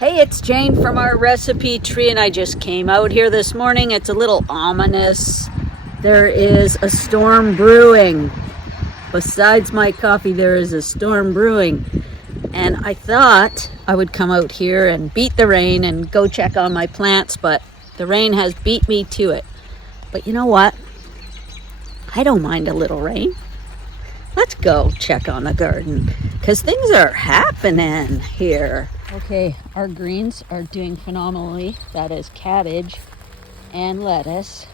Hey, it's Jane from our recipe tree, and I just came out here this morning. It's a little ominous. There is a storm brewing. Besides my coffee, there is a storm brewing. And I thought I would come out here and beat the rain and go check on my plants, but the rain has beat me to it. But you know what? I don't mind a little rain. Let's go check on the garden because things are happening here. Okay, our greens are doing phenomenally. That is cabbage and lettuce.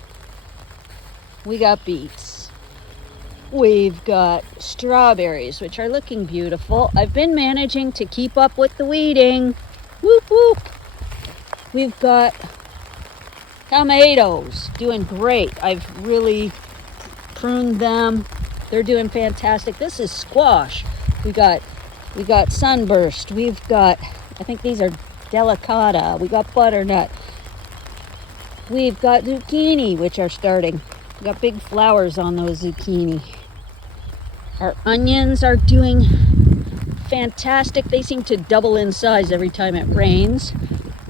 We got beets. We've got strawberries, which are looking beautiful. I've been managing to keep up with the weeding. Whoop, whoop. We've got tomatoes doing great. I've really pruned them. They're doing fantastic. This is squash. We got sunburst. We've got, I think these are delicata. We got butternut. We've got zucchini, which are starting. We got big flowers on those zucchini. Our onions are doing fantastic. They seem to double in size every time it rains.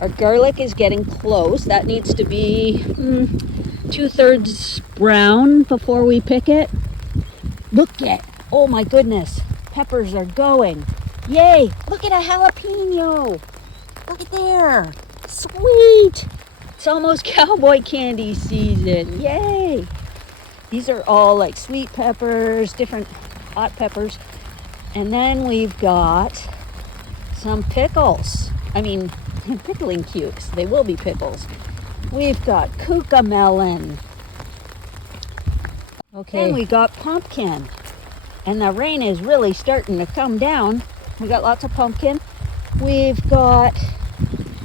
Our garlic is getting close. That needs to be 2/3 brown before we pick it. Look at, oh my goodness, peppers are going. Yay, look at a jalapeno. Look at there, sweet. It's almost cowboy candy season, yay. These are all like sweet peppers, different hot peppers. And then we've got some pickles. I mean, pickling cubes, they will be pickles. We've got cucamelon. Okay, and we got pumpkin, and the rain is really starting to come down. We got lots of pumpkin. We've got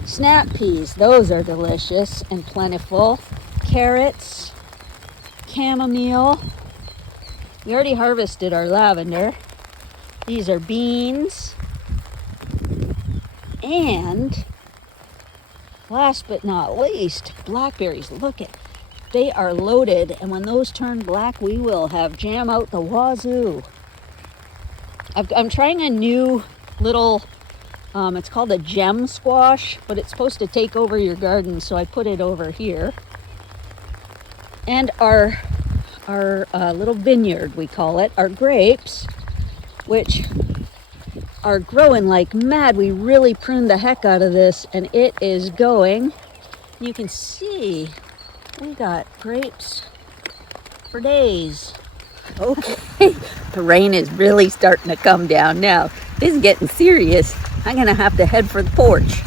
snap peas. Those are delicious and plentiful. Carrots, chamomile. We already harvested our lavender. These are beans. And last but not least, blackberries. Look at, they are loaded, and when those turn black, we will have jam out the wazoo. I'm trying a new little, it's called a gem squash, but it's supposed to take over your garden, so I put it over here. And our little vineyard, we call it, our grapes, which are growing like mad. We really pruned the heck out of this, and it is going. You can see we got grapes for days. Okay, the rain is really starting to come down now. This is getting serious. I'm gonna have to head for the porch.